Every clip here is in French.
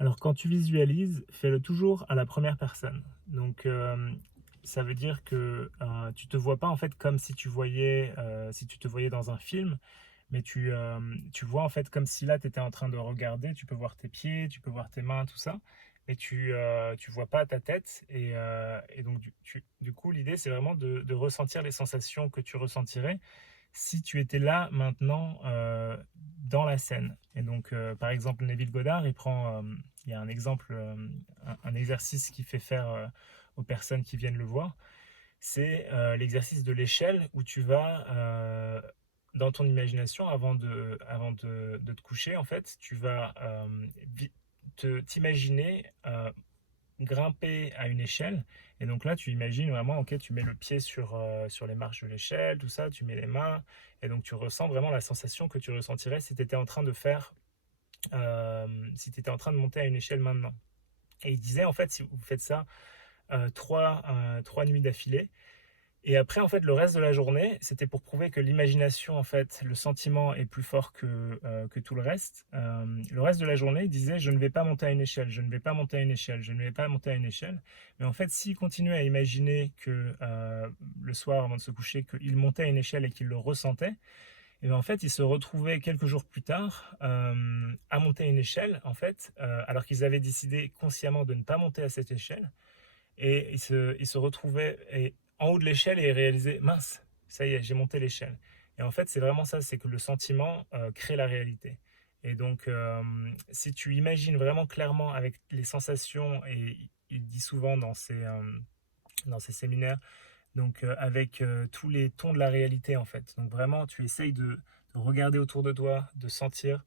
Alors quand tu visualises, fais-le toujours à la première personne. Donc ça veut dire que, tu te vois pas en fait comme si tu voyais, si tu te voyais dans un film, mais tu vois en fait comme si là tu étais en train de regarder, tu peux voir tes pieds, tu peux voir tes mains, tout ça, mais tu vois pas ta tête et donc du coup l'idée c'est vraiment de ressentir les sensations que tu ressentirais si tu étais là maintenant dans la scène. Et donc, par exemple, Neville Goddard, il y a un exemple, un exercice qu'il fait faire aux personnes qui viennent le voir. C'est l'exercice de l'échelle où tu vas, dans ton imagination, avant de te coucher, en fait, tu vas t'imaginer grimper à une échelle. Et donc là, tu imagines vraiment, ok, tu mets le pied sur les marches de l'échelle, tout ça, tu mets les mains, et donc tu ressens vraiment la sensation que tu ressentirais si tu étais en train de faire, si tu étais en train de monter à une échelle maintenant. Et il disait, en fait, si vous faites ça trois nuits d'affilée, et après, en fait, le reste de la journée, c'était pour prouver que l'imagination, en fait, le sentiment est plus fort que tout le reste. Le reste de la journée, il disait, je ne vais pas monter à une échelle, je ne vais pas monter à une échelle, je ne vais pas monter à une échelle. Mais en fait, s'il continuait à imaginer que le soir, avant de se coucher, qu'il montait à une échelle et qu'il le ressentait, et bien en fait, il se retrouvait quelques jours plus tard à monter à une échelle, en fait, alors qu'ils avaient décidé consciemment de ne pas monter à cette échelle. Et il se retrouvait en haut de l'échelle et il réalisait, mince, ça y est, j'ai monté l'échelle. Et en fait, c'est vraiment ça, c'est que le sentiment crée la réalité. Et donc, si tu imagines vraiment clairement avec les sensations, et il dit souvent dans ses séminaires, donc avec tous les tons de la réalité en fait. Donc vraiment, tu essayes de regarder autour de toi, de sentir,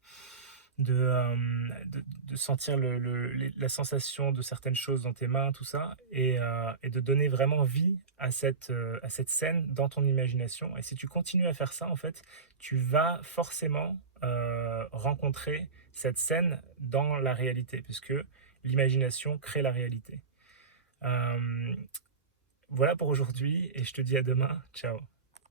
de sentir la sensation de certaines choses dans tes mains, tout ça, et de donner vraiment vie à cette scène dans ton imagination. Et si tu continues à faire ça, en fait, tu vas forcément rencontrer cette scène dans la réalité, puisque l'imagination crée la réalité. Euh, voilà pour aujourd'hui, et je te dis à demain. Ciao.